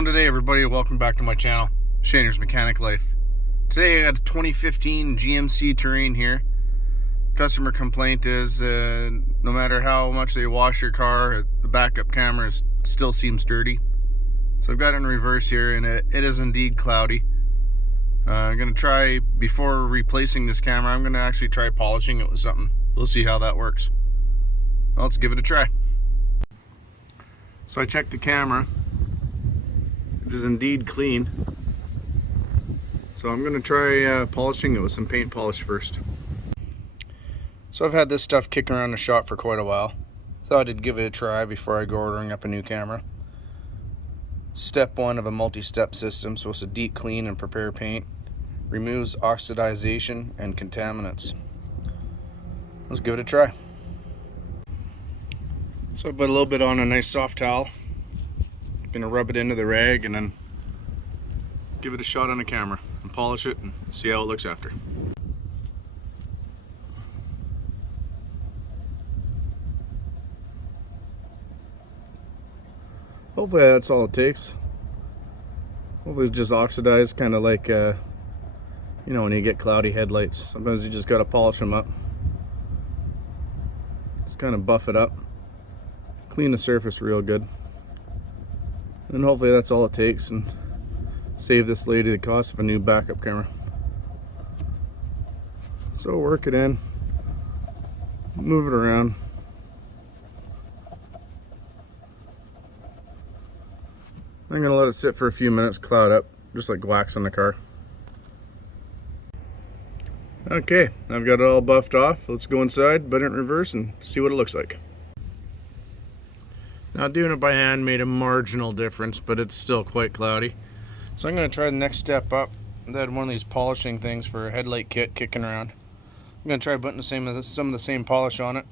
going today, everybody? Welcome back to my channel, Shaner's Mechanic Life. Today I got a 2015 GMC Terrain here. Customer complaint is no matter how much they wash your car, the backup camera still seems dirty. So I've got it in reverse here, and it is indeed cloudy. I'm going to try, before replacing this camera, I'm going to actually try polishing it with something. We'll see how that works. Well, let's give it a try. So I checked the camera. It is indeed clean. So I'm going to try polishing it with some paint polish first. So I've had this stuff kicking around the shop for quite a while. Thought I'd give it a try before I go ordering up a new camera. Step 1 of a multi-step system, so it's a deep clean and prepare paint. Removes oxidization and contaminants. Let's give it a try. So I put a little bit on a nice soft towel. Gonna rub it into the rag and then give it a shot on the camera and polish it and see how it looks after. Hopefully that's all it takes. Hopefully it's just oxidized, kind of like you know, when you get cloudy headlights. Sometimes you just gotta polish them up. Just kind of buff it up, clean the surface real good. And hopefully that's all it takes, and save this lady the cost of a new backup camera. So work it in, move it around. I'm gonna let it sit for a few minutes, cloud up, just like wax on the car. Okay, I've got it all buffed off. Let's go inside, put it in reverse, and see what it looks like. Now, doing it by hand made a marginal difference, but it's still quite cloudy. So I'm going to try the next step up. I had one of these polishing things for a headlight kit kicking around. I'm going to try putting some of the same polish on it.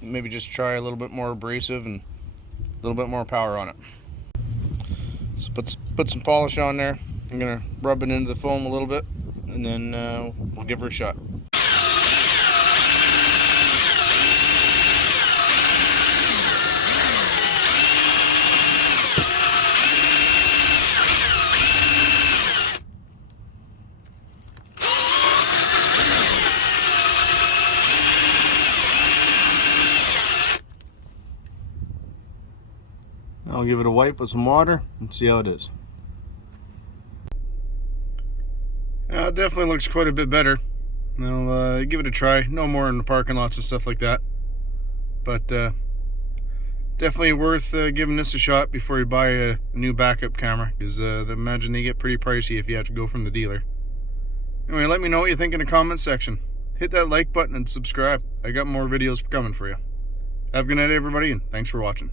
Maybe just try a little bit more abrasive and a little bit more power on it. So put some polish on there. I'm going to rub it into the foam a little bit, and then we'll give her a shot. I'll give it a wipe with some water and see how it is. It definitely looks quite a bit better. I'll give it a try. No more in the parking lots and stuff like that. But definitely worth giving this a shot before you buy a new backup camera, because I imagine they get pretty pricey if you have to go from the dealer. Anyway, let me know what you think in the comment section. Hit that like button and subscribe. I got more videos coming for you. Have a good night, everybody, and thanks for watching.